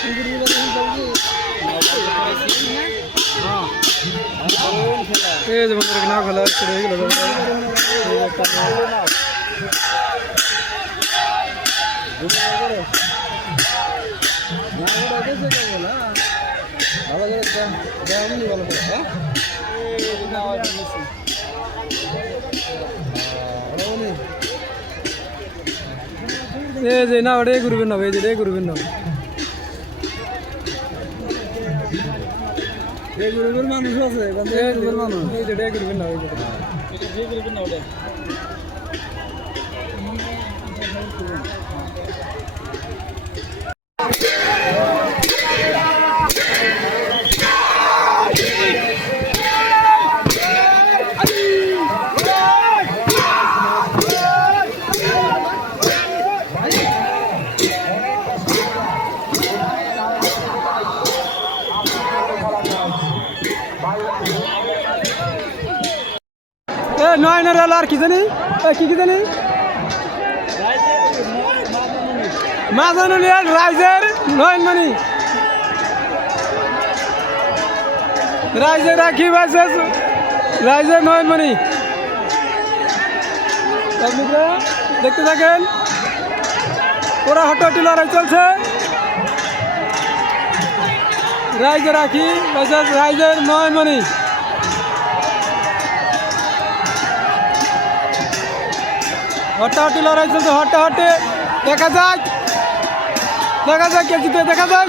এই যে বন্ধুরা নাও খেলা শুরু হয়ে গেল। এই যে না ওটাই করবেন না, এই যেটাই করবেন না। মানুষ আছে মানুষ এই যেটাই করবেন না, করবেন না ওটা। নয়নের আলো আর কি জানি কি জানি মাঝানুলিয়ার রাইজের নয়নমণি রাইজের রাখি বাজে রাইজের নয়নমণি। আপনারা দেখতে থাকেন, ওরা হট্টাহট্টি লড়াই চলছে। রাইজের রাখি বাজে রাইজের নয়নমণি। হট্টাহট্টি লড়াই চলছে, হট্টাহট্টি। দেখা যাক কে জিতে, দেখা যাক।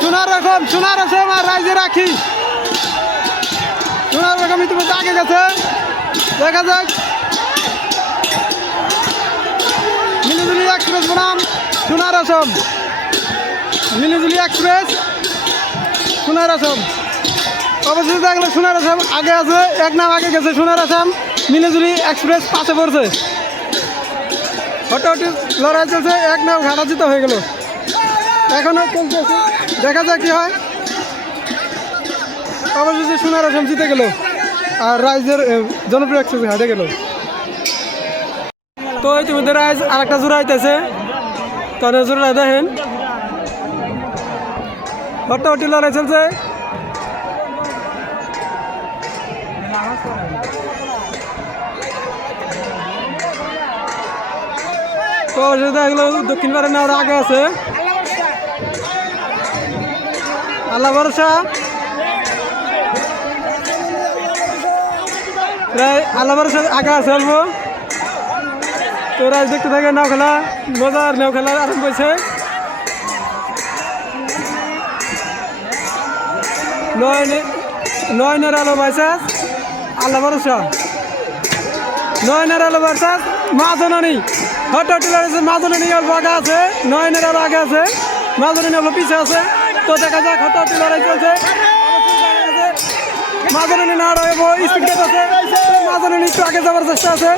সোনার রকম আর রাইজে রাখি। সোনার রকম ইতিমধ্যে আগে গেছে, দেখা যাক। মিলিজুলি এক্সপ্রেস বনাম সোনার আসম, মিলিজুলি এক্সপ্রেস সোনার আসম। অবশ্যই দেখলে সোনার আসম আগে আছে, এক নাম আগে গেছে সোনার আসম। মিলিজুলি এক্সপ্রেস পাশে পড়ছে। হট্টাহট্টি লড়াই চলছে, এক নাম ঘাটা জিতা হয়ে গেল। এখনো চলছে, দেখা যাক কি হয়। অবশেষে সোনার আসম জিতে গেল আর রাইজের জনপ্রিয় এক্সপ্রেস হাটে গেল। তো ইতিমধ্যে রাইজ আর একটা জোড়া আইতেছে, তাহলে জোড়া দেখেন। হট্টাহট্টি লড়াই চলছে। তো এগুলো দক্ষিণ পাড়া নেওয়ার আগে আছে। আল্লাহ ভরসা, প্রায় আল্লাহ ভরসা আগে আছে অল্প। তো রাইজ দেখতে থাকে নাও খেলা, মজার নাও খেলা আরম্ভ হয়েছে। নয়নের আলো ভার্সাস আল্লাহ ভরসা, নয়নের আলো ভার্সাস মা জননী। হট্টাহট্টি লড়াইছে, মা জননী অল্প আগে আছে, নয়নের আলো আগে আছে, মা জননী অল্প পিছিয়ে আছে। তো দেখা যাক, হট্টাহট্টি লড়াই চলছে। মা জননী না স্পিড গেট আছে, মা জননী একটু আগে যাওয়ার চেষ্টা আছে।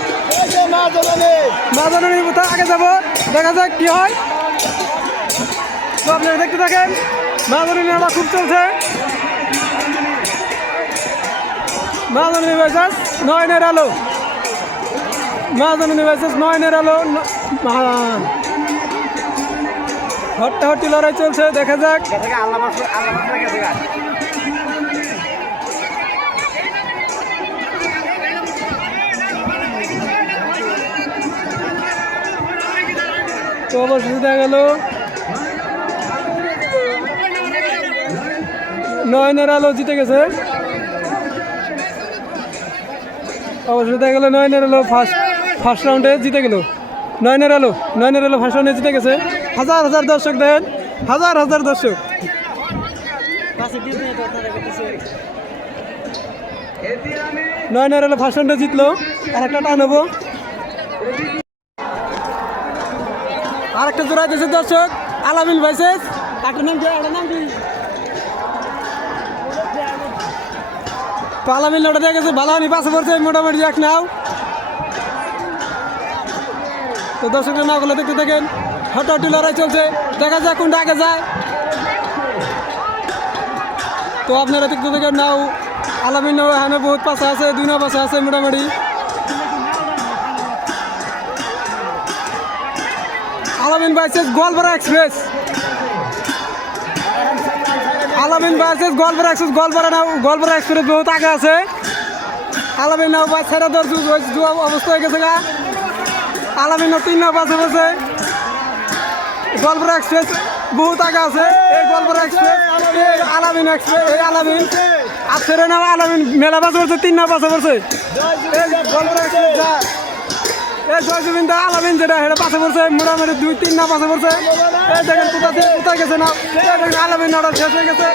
মা জননী কোথায় আগে যাব, দেখা যাক কি হয়। তো আপনারা দেখতে থাকেন, মা জননী আলো খুব চলছে। মা জননী ভার্সাস নয়নের আলো, মা জননী ভার্সাস নয়নের আলো। হট্টাহট্টি লড়াই চলছে, দেখা যাক। তো অবশ্যই দেখা গেল নয়নের আলো জিতে গেছে। অবশ্যই দেখা গেল নয়নের আলো ফার্স্ট রাউন্ডে জিতে গেল। নয়নের আলো ফার্স্ট রাউন্ডে জিতে গেছে। হাজার হাজার দর্শক দেন, হাজার হাজার দর্শক। নয়নের আলো ফার্স্ট রাউন্ডে জিতলো। আর একটা টান হবো, আর একটা জোড়া দিয়েছে দর্শক। আলামিন ভার্সেস একটা নাম কি আলামিন লড়া দিয়ে গেছে, ভালো হয়নি, পাশে পড়ছে মোটামুটি এক নাও। তো দর্শকের নাওগুলো দেখতে থাকেন, হট্টাহট্টি লড়াই চলছে, দেখা যাক কোনটা আগে যায়। তো আপনারা দেখতে থাকেন নাও। আলামিন এখানে বহুত পাশে আছে, 2 নাও পাশে আছে মোটামুটি। আলামিন ভার্সেস গোয়ালপাড়া এক্সপ্রেস, আলামিন ভার্সেস গোলপাড়া এক্সপ্রেস বহুত আগে আছে। আলামিন নাও বা ছেড়ে দর অবস্থা হয়ে গেছে গা। আলামিন 3 নাও পাশে বসে গোলপাড়া এক্সপ্রেস বহুত আগে আছে। এই গোলপাড়া এক্সপ্রেস আলামিন আর ছেড়ে নাও আলামিন মেলা পাশে বসে 3 নাও পাশে বসে গোলপাড়া এক্সপ্রেস এই জয়জুবিন দা আলামিন যেটা হেটা পাশে পড়ছে মোটামুটি 2-3 না পাশে পড়ছে। এই দেখেন কোথায় গেছে না আলামিন নাওটা শেষ হয়ে গেছে।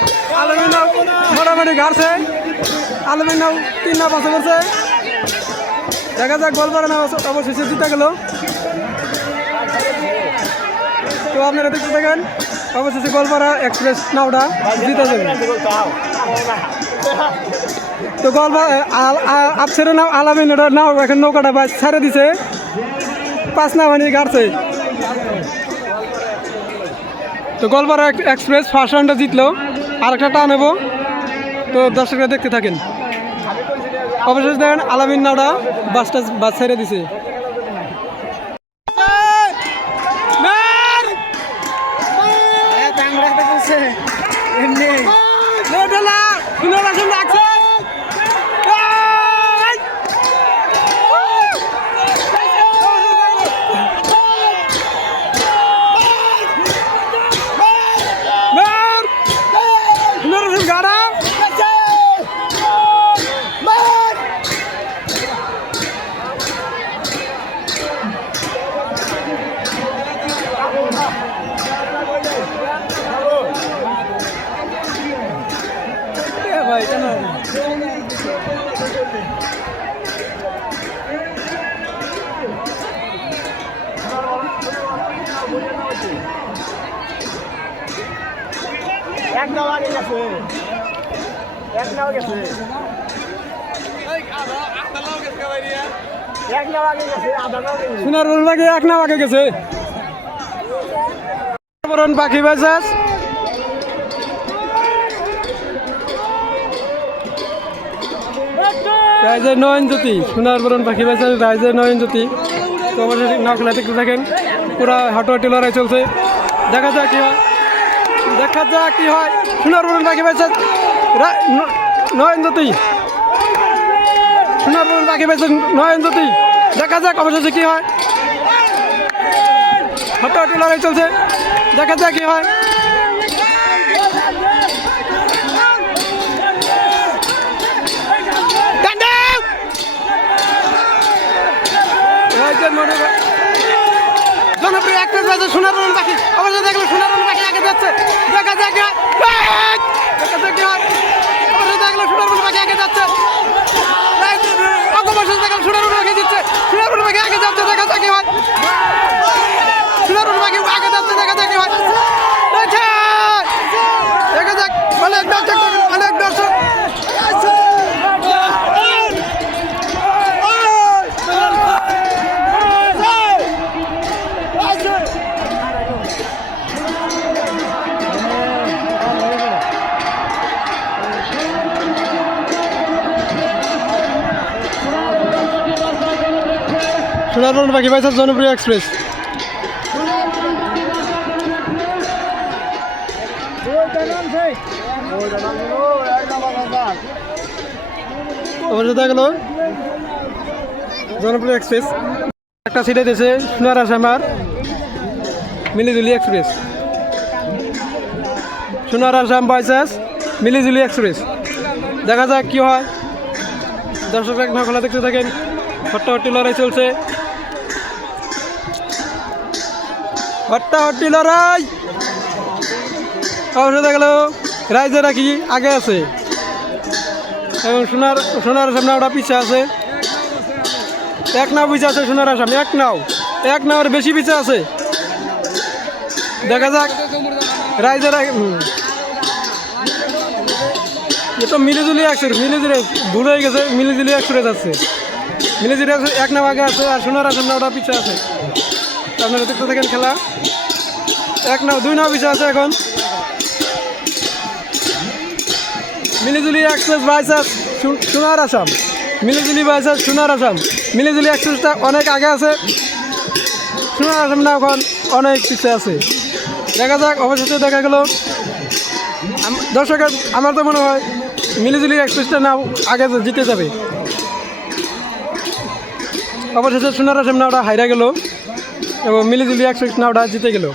আলামিন নাও মোটামুটি ঘাড়ছে। আলামিন নাও 3 না পাশে পড়ছে। দেখা যাক গোলপাড়া নাও অবশেষে জিতে গেল। তো আপনারা দেখতে থাকেন অবশেষে গোলপাড়া এক্সপ্রেস নাওটা জিতে যাবে। তো আপসের নাম আলামিন নাও এখন নৌকাটা বাস ছেড়ে দিছে 5 না মানে গাড়ছে। তো গোলপাড়া এক্সপ্রেস ফার্স্ট রাউন্ডে জিতলো। আরেকটা টান নেব। তো দর্শকরা দেখতে থাকেন। অবশেষে দেখেন আলামিন নাওটা বাস ছেড়ে দিছে। ভাই কেন এক নাও আগে গেছে এক নাও আগে গেছে সোনার লাগে 1 নাও আগে গেছে। পাখি বাজাস রাইজের নয়নজ্যোতি সোনার বরণ পাখি বাজাস রাইজের নয়নজ্যোতি। তো অবশ্যই নাও খেলা দেখতে থাকেন। পুরা হাঁটাহাঁটি লড়াই চলছে। দেখা যাক কি হয় সোনার বরণ পাখি বাজাস নয়নজ্যোতি সোনার বরণ পাখি বাজাস নয়নজ্যোতি। দেখা যাক অবশেষে কি হয়। হাঁটাহাঁটি লড়াই চলছে। দেখা যাক কি হয়। জনপ্রিয় এক্সপ্রেস বাসে সোনার বরণ পাখি অবশ্যই দেখলো সোনার বরণ পাখি আগে যাচ্ছে। দেখা যাক কি হয়। অবশ্যই দেখলো সোনার বরণ পাখি আগে যাচ্ছে। অবশ্যই দেখলো সোনার বরণ পাখি দিচ্ছে। সোনার বরণ পাখি আগে যাচ্ছে। দেখা যাক কি হয়। সোনার বরণ পাখি আগে যাচ্ছে। দেখা যাক কি হয়। দেখা যাক অনেক দর্শক সোনার বরণ পাখি বাজার জনপ্রিয় এক্সপ্রেস। অবশ্যই দেখা গেল জনপ্রিয় এক্সপ্রেস একটা সিটে দিয়েছে সোনার আসামার মিলিজুলি এক্সপ্রেস। সোনার আসাম বাইসাস মিলিজুলি এক্সপ্রেস। দেখা যাক কি হয়। দর্শকরা না খেলা দেখতে থাকেন। হট্টাহট্টি লড়াই চলছে। হট্টাহট্টি লড়াই অবশ্যই দেখা গেল রাইজেরা কি আগে আছে এবং সোনার আসাম নাওটা পিছিয়ে আছে। 1 নাও পিছিয়ে আছে সোনার আসাম। 1 নাওয়ের বেশি পিছিয়ে আছে। দেখা যাক রাইজেরা তো মিলিজুলি ভুল হয়ে গেছে। মিলিজুলি এক্সপ্রেস আছে। মিলিজুলি 1 নাও আগে আছে আর সোনার আসাম নাওটা পিছিয়ে আছে। আপনারা দেখতে থাকেন খেলা। 1 নাও 2 নাও পিছিয়ে আছে এখন। মিলিজুলি এক্সপ্রেস বাইসাস সোনার আসাম। মিলিজুলি বাইসাস সোনার আসাম। মিলিজুলি এক্সপ্রেসটা অনেক আগে আছে। সোনার আসাম না এখন অনেক পিছিয়ে আছে। দেখা যাক অবশেষে দেখা গেল দর্শকের আমার তো মনে হয় মিলিজুলি এক্সপ্রেসটা নাও আগে জিতে যাবে। অবশেষে সোনার আসাম নাওটা হাইরা গেল এবং মিলিজুলি এক্সপ্রেস নাওটা জিতে গেল।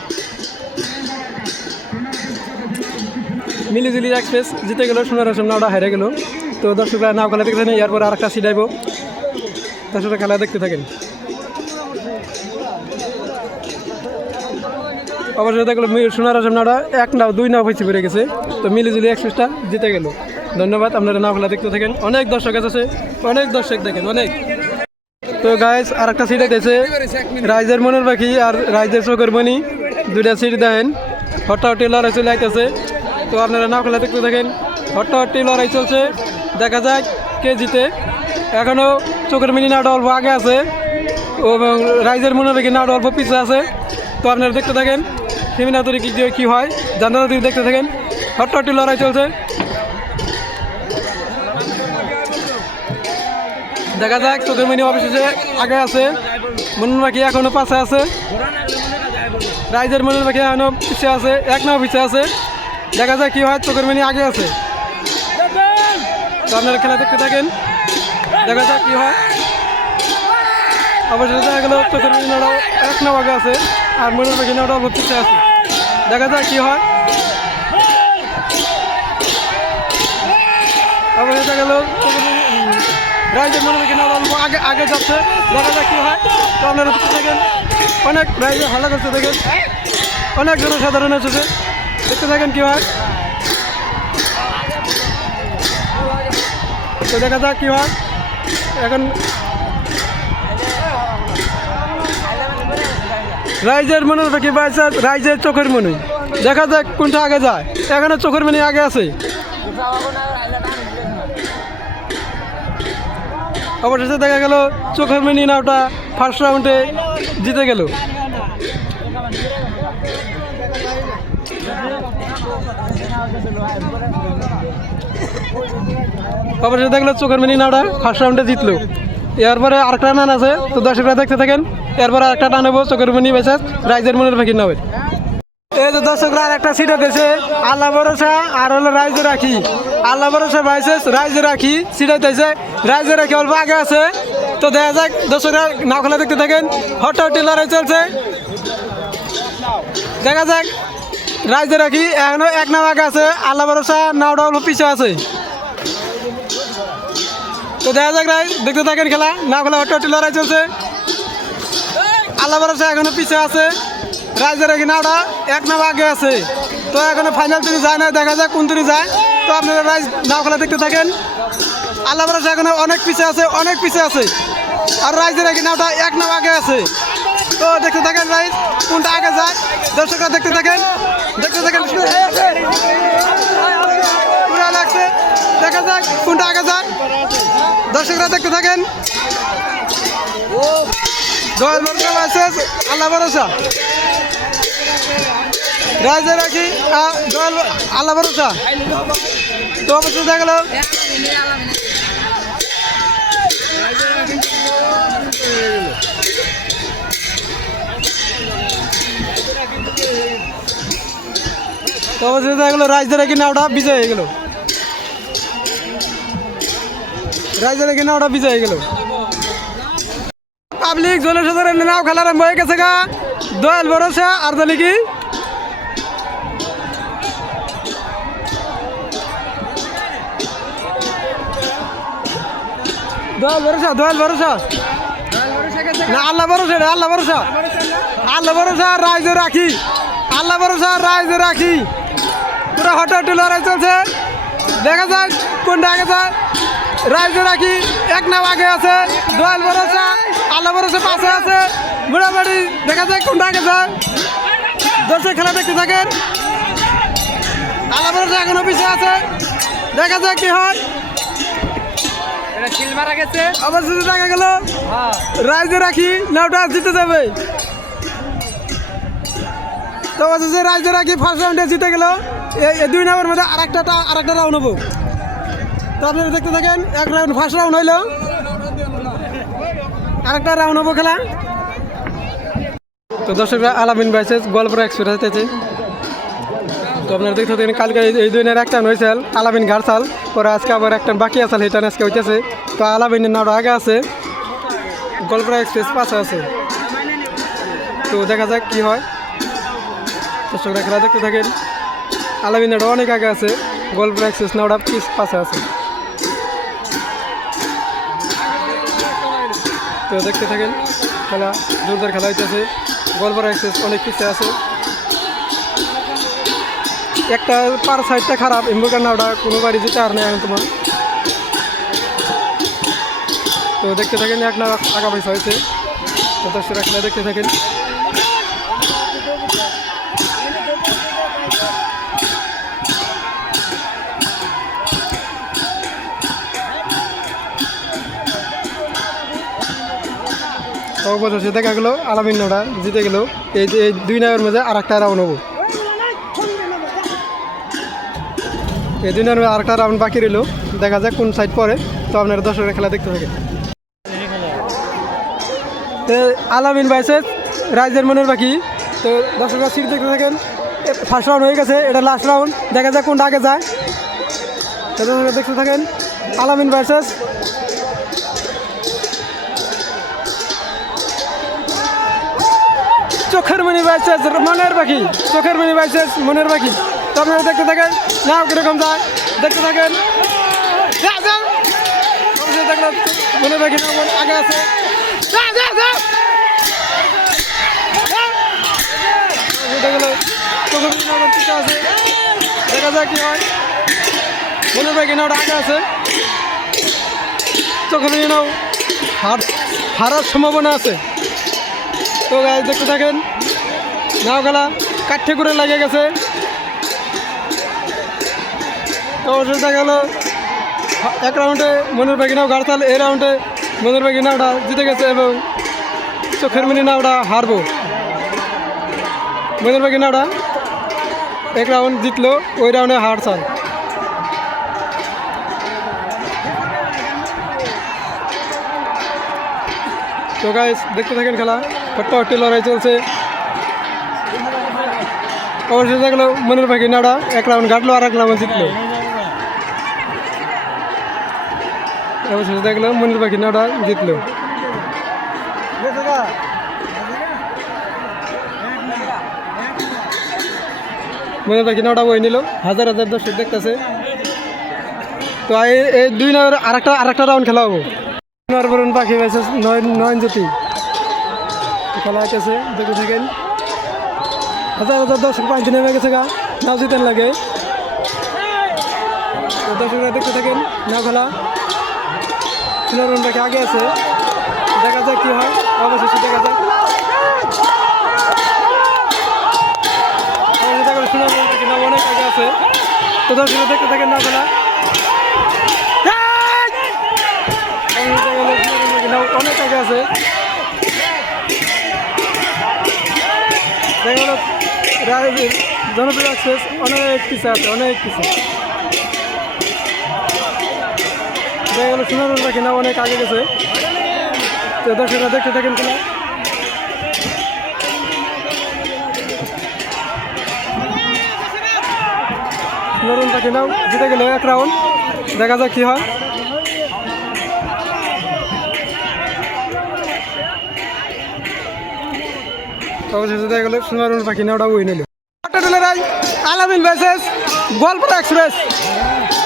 মিলিজুলি এক্সপ্রেস জিতে গেল, সোনার আসাম নাওটা হাইরা গেল। তো দর্শকরা নাও খেলা দেখতে থাকেন, এরপরে আর একটা সিট আইব, দর্শকরা খেলা দেখতে থাকেন। অবশ্যই দেখলো সোনার আসাম নাওটা 1 নাও 2 নাও হয়েছে বেড়ে গেছে। তো মিলিজুলি এক্সপ্রেসটা জিতে গেল। ধন্যবাদ, আপনারা নাও খেলা দেখতে থাকেন। অনেক দর্শক আছে, অনেক দর্শক দেখেন অনেক। তো গাইস আর একটা সিট আছে রাইজের মনের পাখি আর রাইজের চোখের মনি, 2টা সিট দেখেন। হট্টাহট্টি লড়াই চলে আইতেছে। তো আপনারা নাও খেলা দেখতে থাকেন। হট্টাহট্টি লড়াই চলছে, দেখা যাক কে জিতে। এখনও চোখের মিনি নাওটা অল্প আগে আছে এবং রাইজের মনের পাখি নাওটা অল্প পিছিয়ে আছে। তো আপনারা দেখতে থাকেন সেমিনাতরি কী হয়, জানতে দেখতে থাকেন। হট্টাহট্টি লড়াই চলছে, দেখা যাক। চোখের মিনি অবশেষে আগে আছে, মনের পাখি এখনও পাশে আছে, রাইজের মনের পাখি এখনও পিছিয়ে আছে, 1 নাও পিছিয়ে আছে। দেখা যাক কী হয়, চোখের মিনি আগে আছে। তো আপনারা খেলা দেখতে থাকেন, দেখা যাক কী হয়। অবশেষে দেখা গেল চোখের মিনি নাওটাও 1 নাও আগে আছে আর মনের পাখি নাওটা অল্প পিছিয়ে আছে। দেখা যাক কী হয়। অবশেষে দেখা গেল রাইজের মনে পাখি নাওটা অল্প আগে আগে যাচ্ছে, দেখা যাক কী হয়। তো আপনারা দেখতে থাকেন, অনেক রাইজে হাল্লা করতে দেখেন, অনেক জনসাধারণ এসেছে, দেখতে থাকেন কী হয়। তো দেখা যাক কী হয়। এখন রাইজের মনের পাখি বাইছে রাইজের চোখের মনি, দেখা যাক কোনটা আগে যায়। এখানে চোখের মনি আগে আছে। অবশেষে দেখা গেল চোখের মনি নাওটা ফার্স্ট রাউন্ডে জিতে গেল। অবশেষে দেখলো চোখের মনি নাওটা ফার্স্ট রাউন্ডে জিতলো। এরপরে আরেকটা টান আছে, তো দর্শকরা দেখতে থাকেন। এরপরে আরেকটা টান হবো চোখের মনি বেসে রাইজের মনের পাখি নামের। এই যে দর্শকরা আরেকটা সিট দিয়েছে আল্লাহ ভরসা আর হলো রাইজে রাখি। আল্লাহ ভরসা বাইসেস রাইজে রাখি সিট দিয়েছে, রাইজে রাখি অল্প আগে আছে। তো দেখা যাক, দর্শকরা নাও খেলা দেখতে থাকেন। হট্টাহট্টি লড়াই চলছে, দেখা যাক। রাইজে রাখি এখনো 1 নাও আগে আছে, আল্লাহ ভরসা নাওটা অল্প পিছিয়ে আছে। তো দেখা যাক, রাইজ দেখতে থাকেন খেলা, নাও খেলা হট্টাহট্টি লড়াই চলছে। আল্লাহ ভরসা এখনো পিছিয়ে আছে, রাইজে রাখি নাওটা 1 নাও আগে আছে। তো এখনো ফাইনাল তিনি যায় না, দেখা যাক কোন তিনি যায়। তো আপনারা রাইজ নাও খেলা দেখতে থাকেন। আল্লাহ ভরসা এখনো অনেক পিছিয়ে আছে, অনেক পিছিয়ে আছে, আর রাইজে রাখি নাওটা 1 নাও আগে আছে। তো দেখতে থাকেন রাইজ কোনটা আগে যায়, দর্শকরা দেখতে থাকেন, দেখতে থাকেন। পুরা লাগছে, দেখা যাক কোনটা আগে যায়, দর্শকরা দেখতে থাকেন। দয়াল ভরসা ভার্সেস আল্লাহ ভরসা, রাইজে রাখি দয়াল আল্লাহ ভরসা। তো অবশ্যই দেখা গেল তো অবশ্যই দেখা গেল রাইজে রাখি নাওটা বিজয় হয়ে গেল, রাইজে রাখি নাওটা বিজয় হয়ে গেল। পাবলিক জনসাধারণ নাও খেলা আরম্ভ হয়ে গেছে গা। দয়াল ভরসা আর দলে কি দয়াল ভরসা, দয়াল ভরসা না আল্লাহ ভরসা, আল্লাহ ভরসা, আল্লাহ ভরসা রাইজে রাখি, আল্লাহ ভরসা রাইজে রাখি। পুরো হট্টাহট্টি লড়াই চলছে, দেখা যায় কোনটা আগে যায়। রাইজে রাখি 1 নাও আগে আছে, দয়াল ভরসা আল্লাহ ভরসা পাশে আছে। মোটামুটি দেখা যায় কোনটা আগে যায়, দর্শক খেলা দেখতে থাকেন। আল্লাহ ভরসা এখনো পিছিয়ে আছে, দেখা যায় কি হয়। অবশেষে দেখা গেল রাইজে রাখি নাওটা জিতে যাবে। তো অবশেষে রাইজে রাখি ফার্স্ট রাউন্ডে জিতে গেল। এই 2 নামের মধ্যে আরেকটা রাউন্ড হবো। তো আপনারা দেখতে থাকেন, 1 রাউন্ড ফার্স্ট রাউন্ড হইলো, আরেকটা রাউন্ড হবো খেলা। তো দর্শকরা আলামিন ভার্সেস গোয়ালপাড়া এক্সপ্রেস আছে। তো আপনারা দেখতে থাকেন কালকে এই দুইনের একটা হয়েছে আলামিন ঘাড়সাল, পরে আজকে আবার একটা বাকি আছে, সেটা আজকে হইতেছে। তো আলামিনের নাওটা আগে আছে, গোলপাড়া এক্সপ্রেস পাশে আছে। তো দেখা যাক কি হয়, দর্শকরা খেলা দেখতে থাকেন। আলামিন নাওটা অনেক আগে আছে, গোলপাড়া এক্সপ্রেস নাওটা পাশে আছে। তো দেখতে থাকেন খেলা, জোরদার খেলা হইতেছে। গোলপাড়া এক্সপ্রেস অনেক পিছিয়ে আছে, একটা পার সাইডটা খারাপ, এম্বুকার নাওটা কোনো বাড়ি যেতে আর নেই এখন তোমার। তো দেখতে থাকেন এক না আগা পয়সা হয়েছে। তো দর্শকরা খেলা দেখতে থাকেন। অবশেষে দেখা গেলো আলামিন নাওটা জিতে গেল। এই দুই নামের মধ্যে আর একটা রাউন্ড হবো, এই দুই নামের আর একটা রাউন্ড বাকি রইল, দেখা যাক কোন সাইড পরে। তো আপনারা দর্শকরা খেলা দেখতে থাকেন। আলামিন ভার্সেস রাইজের মনের বাকি। তো দর্শকরা সিট দেখতে থাকেন। ফার্স্ট রাউন্ড হয়ে গেছে, এটা লাস্ট রাউন্ড, দেখা যাক কোনটা আগে যায়। তো দর্শকরা দেখতে থাকেন আলামিন ভার্সেস চোখের মনি ভার্সেস মনের পাখি, চোখের মনি ভার্সেস মনের পাখি। তো আপনারা দেখতে থাকেন নাও কিরকম যায়, দেখতে থাকেন। দেখলাম মনের পাখি নাও আগে আছে, আছে, দেখা যাক কি হয়। মনের পাখি নাওটা আগে আছে, চোখের মনি নাও হারার সম্ভাবনা আছে। তো গাইজ দেখতে থাকেন নাও খেলা কাঠে করে লাগে গেছে। তো অবশ্যই দেখা গেল এক রাউন্ডে মনের পাখি নাও ঘাড়তাল, এই রাউন্ডে মনের পাখি নাওটা জিতে গেছে এবং চোখের মনি নাওটা হারবো। মনের পাখি নাওটা এক রাউন্ড জিতলো, ওই রাউন্ডে হারছাল। তো গাইস দেখতে থাকেন খেলা, হট্টাহট্টি লড়াই চলছে। অবশ্যই দেখলো মনের পাখি নাওটা এক রাউন্ড ঘাটলো আর এক রাউন্ড জিতলো। অবশ্যই দেখলো মনের পাখি নাওটা জিতলো। মনের পাখি নাওটা বই নিল, হাজার হাজার দর্শক দেখতেছে। তো এই দুই নামের আর একটা রাউন্ড খেলা হবো। নরবরণ পাখি ভার্সেস নয়নজ্যোতি খেলা হইতেছে, দেখে থাকেন। হাজার হাজার দর্শক পাঁচটি নেমে গেছে গা, নাও জিতেন লাগে। দর্শকরা দেখতে থাকেন নাও খেলা। নরবরণ পাখি আগে আছে, দেখা যাক কি হয়, অবশেষে দেখা যাক। সুন্দরবন পাখি নাও অনেক আগে আছে। তো দর্শকরা দেখতে থাকেন নাও খেলা। অনেক আগে আছে, জনপ্রিয় এক্সপ্রেস অনেক কিছু আছে, অনেক কিছু দেখা গেল। সুন্দরবন পাখি না অনেক আগে গেছে। তো দর্শকরা দেখতে থাকেন খেলা। সুন্দরবন পাখি নাও জিতে গেল এক রাউন্ড, দেখা যাক কি হয়। অবশেষে দেখা গেল সুন্দরবন পাখি নাওটা উই নিল। আলামিন ভার্সেস গোলপাড়া এক্সপ্রেস,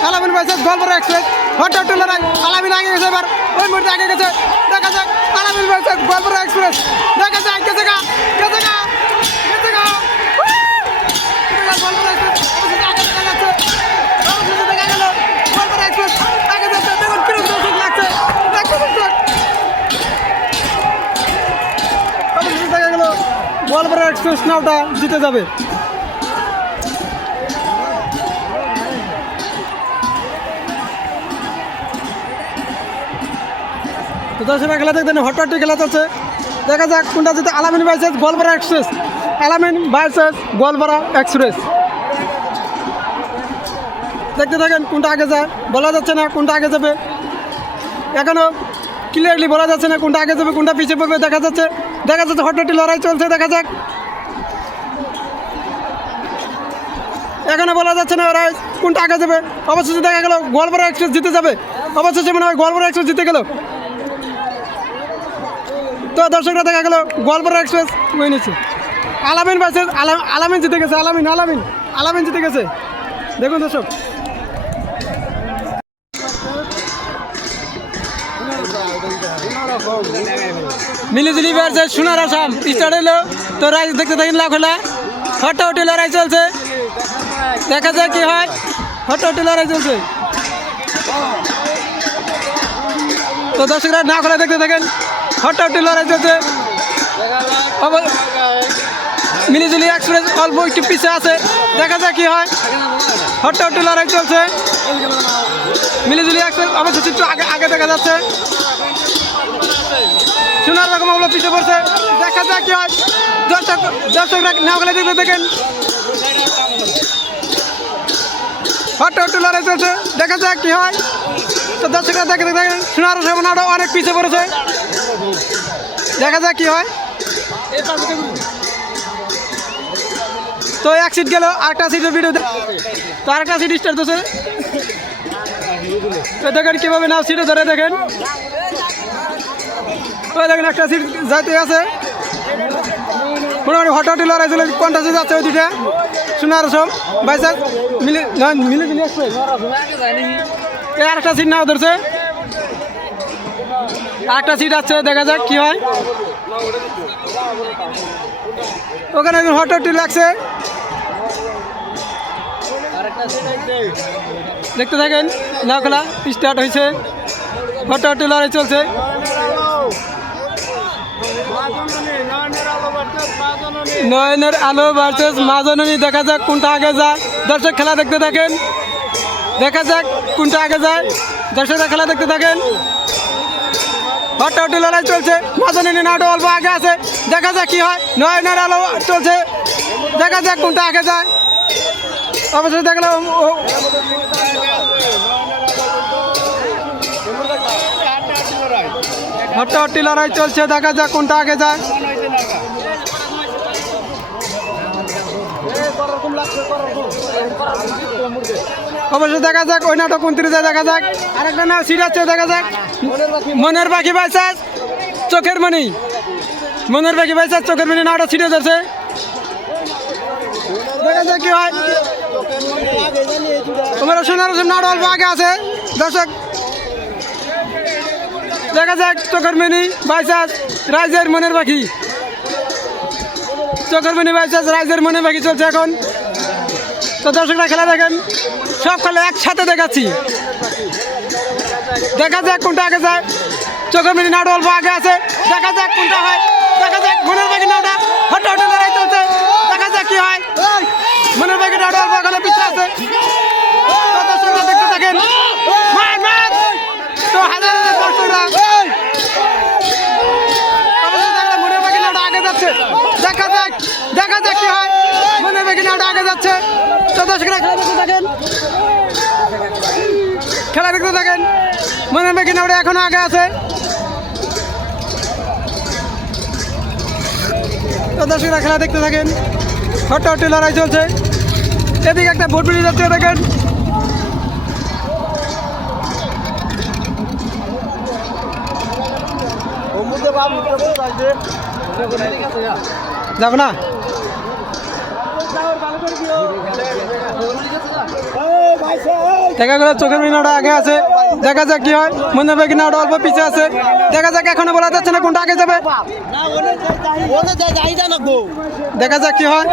আলামিন ভার্সেস গোলপাড়া এক্সপ্রেস। হট্টাহট্টি লড়াই, আলামিন আগে গেছে, এবার ওই মুহূর্তে আগে গেছে, দেখা যাক আলামিন ভার্সেস গোলপাড়া এক্সপ্রেস, দেখা যাক গেছে গা, গেছে গা, গেছে গা। গোলপাড়া এক্সপ্রেস অবশেষে আগে দেখা যাচ্ছে, অবশেষে দেখা গেল গোলপাড়া এক্সপ্রেস আগে যাচ্ছে। দেখুন কিরকম দর্শক লাগছে, দেখতে দর্শক। অবশেষে দেখা গেল গোলপাড়া এক্সপ্রেস নাওটা জিতে যাবে। তো দর্শকরা খেলা দেখতেন, হট্টাহট্টি খেলা চলছে, দেখা যাক কোনটা জিতে। আলামিন ভার্সেস গোলপাড়া এক্সপ্রেস, আলামিন ভার্সেস গোলপাড়া এক্সপ্রেস। দেখতে থাকেন কোনটা আগে যায়, বলা যাচ্ছে না কোনটা আগে যাবে, এখনো ক্লিয়ারলি বলা যাচ্ছে না কোনটা আগে যাবে কোনটা পিছিয়ে পড়বে। দেখা যাচ্ছে হট্টাহট্টি লড়াই চলছে, দেখা যাক এখনো বলা যাচ্ছে না ওরা কোনটা আগে যাবে। অবশেষে দেখা গেল গোয়ালপাড়া এক্সপ্রেস জিতে যাবে। অবশেষে মনে হয় গোয়ালপাড়া এক্সপ্রেস জিতে গেল। তো দর্শকরা দেখা গেল গোয়ালপাড়া এক্সপ্রেস হয়ে নিচ্ছে। আলামিন ভার্সেস আলামিন জিতে গেছে। আলামিন জিতে গেছে। দেখুন দর্শক, মিলিজুলি ভার্সেস সোনার আসাম স্টার্ট হলো। তো রাইজ দেখতে থাকেন লাখোলা, হট্টাহট্টি লড়াই চলছে। দেখা যায় কি হয়, হট্টাহট্টি লড়াই চলছে। তো দর্শকরা না খোলা দেখতে থাকেন, হট্টাহট্টি লড়াই চলছে। মিলিজুলি এক্সপ্রেস অল্প একটু পিছিয়ে আছে, দেখা যায় কি হয়। হট্টাহট্টি লড়াই চলছে। মিলিজুলি এক্সপ্রেস অবশ্যই একটু আগে দেখা যাচ্ছে। সোনার রকম ওগুলো পিছিয়ে পড়ছে, দেখা যায় কি হয়। দর্শকরা না খোলা দেখতে থাকেন, হট্টাহট্টি লড়াই চলছে, দেখা যাক কি হয়। তো দর্শকরা দেখতে থাকেন, সোনার সামনে অনেক পিছিয়ে পড়েছে, দেখা যাক কি হয়। তো এক সিট গেল, আরেকটা সিটের ভিডিও, তো আরেকটা সিট স্টার্ট হচ্ছে। তো দেখেন কীভাবে নাও সিটে ধরে দেখেন, ওই দেখেন একটা সিট যাইতে আছে। মোটামুটি হট্টাহট্টি লড়াই চলে, কোনটা সিট যাচ্ছে ওই দুটা সোনার আসাম বাইসাস মিলিজুলি এক্সপ্রেস। এই আরেকটা সিট নাও ধরছে, আরেকটা সিট আছে, দেখা যাক কি হয়। ওখানে হট্টাহট্টি লাগছে, দেখতে থাকেন। নাও খেলা স্টার্ট হয়েছে, হট্টাহট্টি লড়াই চলছে। নয়নের আলো ভার্সেস মা জননী, দেখা যাক কোনটা আগে যায়। দর্শক খেলা দেখতে থাকেন, দেখা যাক কোনটা আগে যায়। দর্শকরা খেলা দেখতে থাকেন, হট্টাহট্টি লড়াই চলছে। মা জননী নাওটা অল্প আগে আছে, দেখা যাক কি হয়। নয়নের আলো চলছে, দেখা যাক কোনটা আগে যায়। অবশ্যই দেখলাম হট্টাহট্টি লড়াই চলছে, দেখা যাক কোনটা আগে যায়। অবশ্যই দেখা যাক ওই নাটক 29 দেখা যাক। আরেকটা নাম সিট আছে, দেখা যাক। মনের পাখি বাইসাস চোখের মণি, মনের পাখি বাইসাস চোখের মণি নাওটা ছিটে যাচ্ছে, দেখা যাক কি হয়। তোমার সোনার নাওটা অল্প আগে আছে। দর্শক দেখা যাক চোখের মণি বাইসাস রাইজের মনের পাখি, চোখের মণি বাইসাস রাইজের মনের পাখি চলছে এখন। তো দর্শকরা খেলা দেখেন, সব খেলা একসাথে দেখাচ্ছি, দেখা যাক কোনটা আগে যায়। চোখের মণি নাওটা অল্প আগে আছে, দেখা যাক কোনটা হয়। দেখা যাক মনের পাখি নাওটা, হট্টাহট্টি লড়াই চলছে, দেখা যাক কি হয়। মনের পাখি নাওটা অল্প আগে পিছিয়ে আছে। তো দর্শকরা দেখতে থাকেন, তো হাজার হাজার দর্শকরা মনের পাখি নাওটা আগে যাচ্ছে, দেখা যাক কি হয়। মনের পাখি নাওটা আগে যাচ্ছে। তো দর্শকরা খেলা দেখতে থাকেন, খেলা দেখতে থাকেন। মনের পাখি নাওটা এখনো আগে আছে। তো দর্শকরা খেলা দেখতে থাকেন, হট্টাহট্টি লড়াই চলছে। এদিকে একটা ভোট বেরিয়ে যাচ্ছে, দেখেন। যাব না, দেখা গেল চোখের মিনাটা আগে আছে, দেখা যাক কি হয়। মনের পাখি নাওটা অল্প পিছিয়ে আছে, দেখা যাক। এখনো বলা যাচ্ছে না কোনটা আগে যাবে, দেখা যাক কি হয়।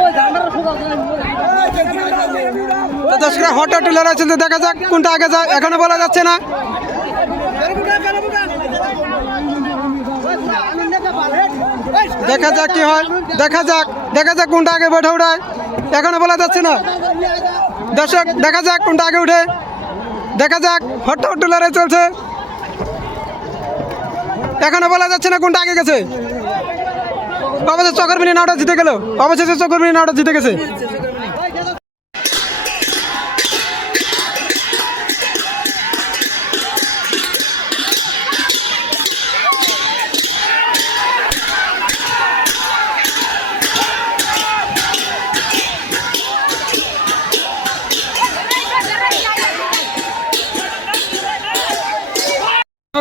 দর্শকরা হট্টাহট্টি লড়াই চলছে, দেখা যাক কোনটা আগে যায়, এখনো বলা যাচ্ছে না। দেখা যাক কি হয়, দেখা যাক কোনটা আগে বৈঠা উঠায়, এখনো বলা যাচ্ছে না। দর্শক দেখা যাক কোনটা আগে উঠে, দেখা যাক। হট্টাহট্টি লড়াই চলছে, এখনো বলা যাচ্ছে না কোনটা আগে গেছে। অবশ্যই চোখের মণি নাওটা জিতে গেল, অবশেষে চোখের মণি নাওটা জিতে গেছে।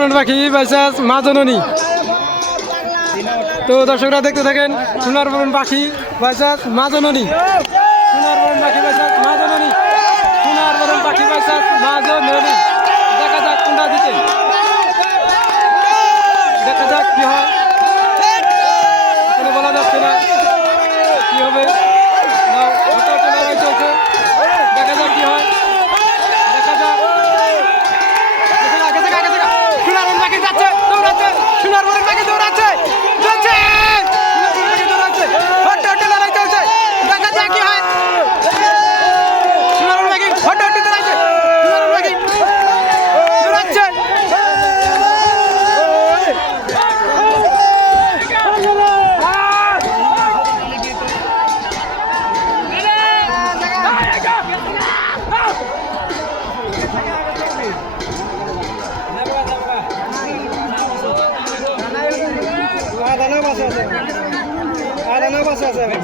বরণ পাখি ভার্সেস মা জননী। তো দর্শকরা দেখতে থাকেন সোনার বরণ পাখি ভার্সেস মা জননী। সোনার বরণ পাখি ভার্সেস মা জননী। সোনার বরণ পাখি ভার্সেস মা জননী। দেখা যাক কোনটা জিতে, দেখা যাক কি হয়, কোনো বলা যাচ্ছে না কি হবে। নাও, হতাহতি লড়াই চলছে, দেখা যাক কি হয়, দেখা যাক। সোনার বরণ পাখি যাচ্ছে, দৌড়াচ্ছে, সোনার বরণ পাখি দৌড়াচ্ছে, চলছে, সোনার বরণ পাখি দৌড়াচ্ছে, হতাহতি লড়াই চলছে, দেখা যাক কি হয়। সোনার বরণ পাখি হতাহতি দৌড়াচ্ছে, সোনার বরণ পাখি দৌড়াচ্ছে।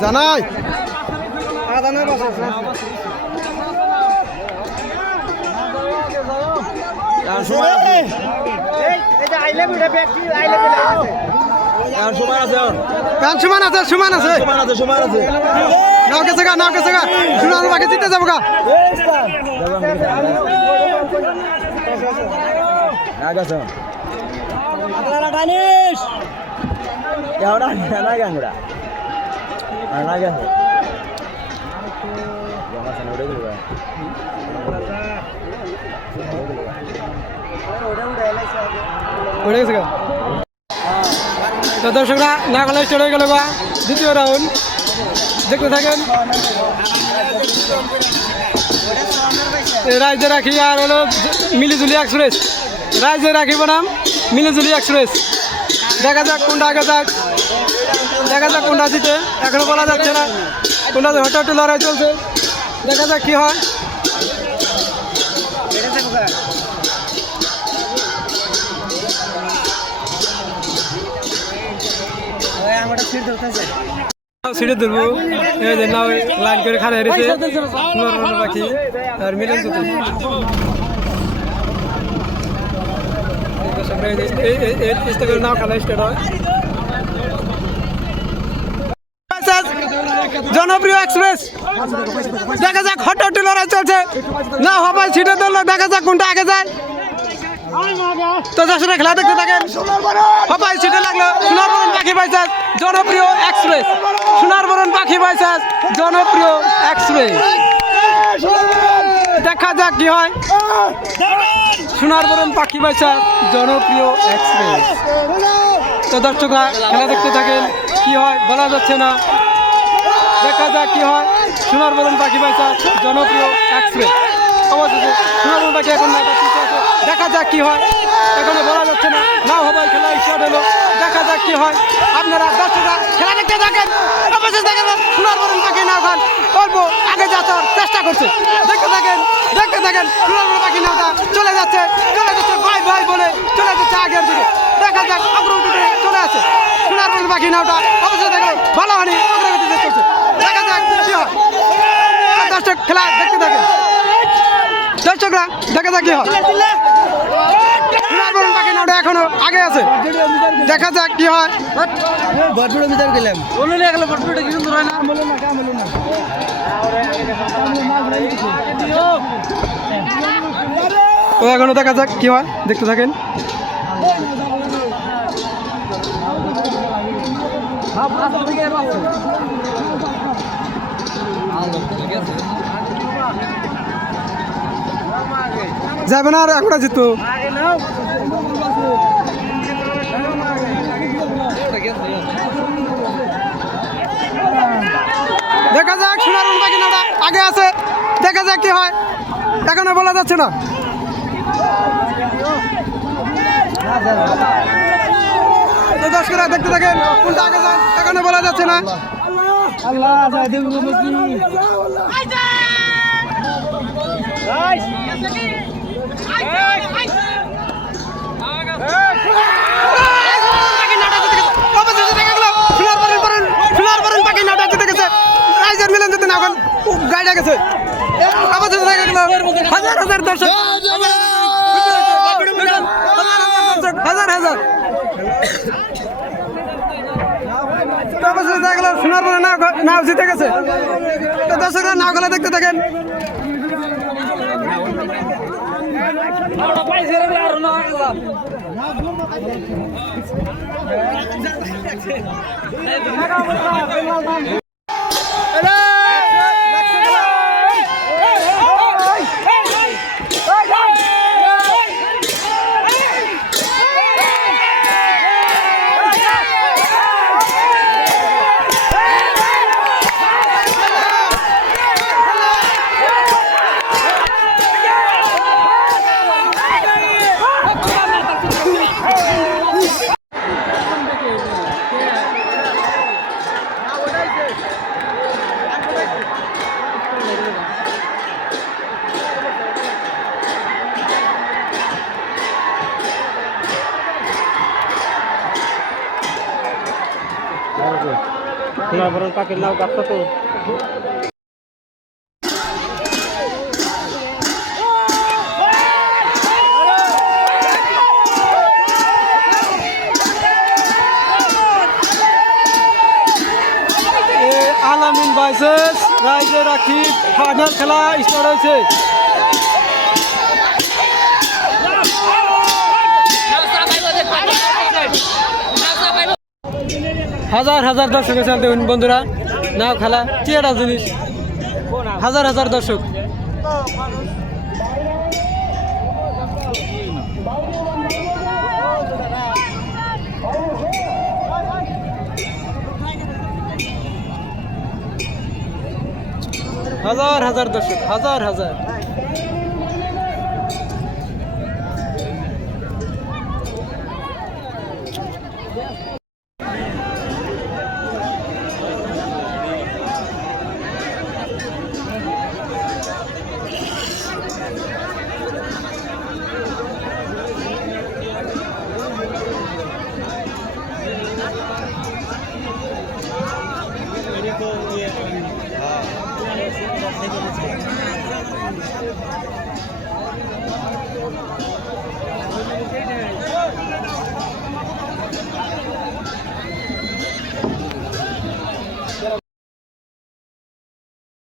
জানাই কান সমান আছে, সমান আছে, নাও গেছে গা, নাও গেছে গা, সোনার পাখি জিতে যাবো গা। উঠে গেছে গা। তো দর্শকরা নাগালে চলে গেল বা দ্বিতীয় রাউন্ড, দেখতে থাকেন। রাইজে রাখি আর হলো মিলিজুলি এক্সপ্রেস, রাইজে রাখি বনাম মিলিজুলি এক্সপ্রেস। দেখা যাক কোনটা আগে যাক, দেখা যাক কোনটা জিতে, এখনো বলা যাচ্ছে না। কোনটা হঠাৎ লড়াই চলছে, দেখা যাক কি হয়। সিঁড়ি ধরবো, এই যে নাও লাইন করে খাড়া হেরেছে সোনার পাখি আর মিলন জ্যোতি। নাও খেলা স্টার্ট হয়। জনপ্রিয় এক্সপ্রেস, দেখা যাক হঠাৎ লড়াই চলছে, না হবাই ছিটে ধরলো, দেখা যাক কোনটা আগে যায়। তো দর্শকরা খেলা দেখতে থাকেন, হবাই ছিটে লাগলো, সোনার বরণ পাখি ভার্সেস জনপ্রিয় এক্সপ্রেস। সোনার বরণ পাখি ভার্সেস জনপ্রিয় এক্সপ্রেস, দেখা যাক কি হয়। সোনার বরণ পাখি ভার্সেস জনপ্রিয় এক্সপ্রেস। তো দর্শকরা খেলা দেখতে থাকেন, কি হয় বলা যাচ্ছে না, দেখা যাক কি হয়। সোনার বরণ পাখি ভার্সেস জনপ্রিয় এক্সপ্রেস। অবশেষে সোনার বরণ পাখি এখন দেখা যাক কি হয়, এখনো বলা যাচ্ছে না। নাও হবাই খেলা স্টার্ট হলো, দেখা যাক কি হয়। আপনারা দর্শকরা খেলা দেখতে থাকেন, অবশেষে দেখেন সোনার বরণ পাখি নাও খান অল্প আগে যাওয়ার চেষ্টা করছে, দেখতে থাকেন, দেখতে থাকেন। সোনার বরণ পাখি নাওটা চলে যাচ্ছে, ভাই ভাই বলে চলে যাচ্ছে আগের দিকে, দেখা যাক অগ্রগতিতে চলে আসে সোনার বরণ পাখি নাওটা। অবশেষে দেখেন ভালো হানি অগ্রগতিতে চলছে, দেখা যাক কি হয়। দর্শক খেলা দেখতে থাকেন, দর্শকরা দেখা যাক কি হয়। সোনার বরণ পাখি নাওটা এখনো আগে আছে, দেখা যাক কি হয়। তো এখনো দেখা যাক কি হয়, দেখতে থাকেন। যাবে না আর একটা জিতো। দেখা যাক সোনার বরণ পাখি নাওটা আগে আছে, দেখা যাক কি হয়, এখনো বলা যাচ্ছে না। তো দর্শকরা দেখতে থাকেন কোনটা আগে যায়, এখনো বলা যাচ্ছে না। গাড়ি গেছে, হাজার হাজার দর্শক হাজার হাজার তো অবশ্যই দেখা গেল শোনার পরে নাও জিতে গেছে। তো দর্শকরা নাও খেলা দেখতে থাকেন। সোনারপুরের পাখির নাও গাছ তো 'আল-আমিন ভার্সেস রাইজে রাকিব ফাইনাল খেলা স্টার্ট হয়েছে। হাজার হাজার দর্শক এসে দেখুন বন্ধুরা, নাও খেলা কি একটা জিনিস, হাজার হাজার দর্শক। হাজার হাজার দর্শক, হাজার হাজার।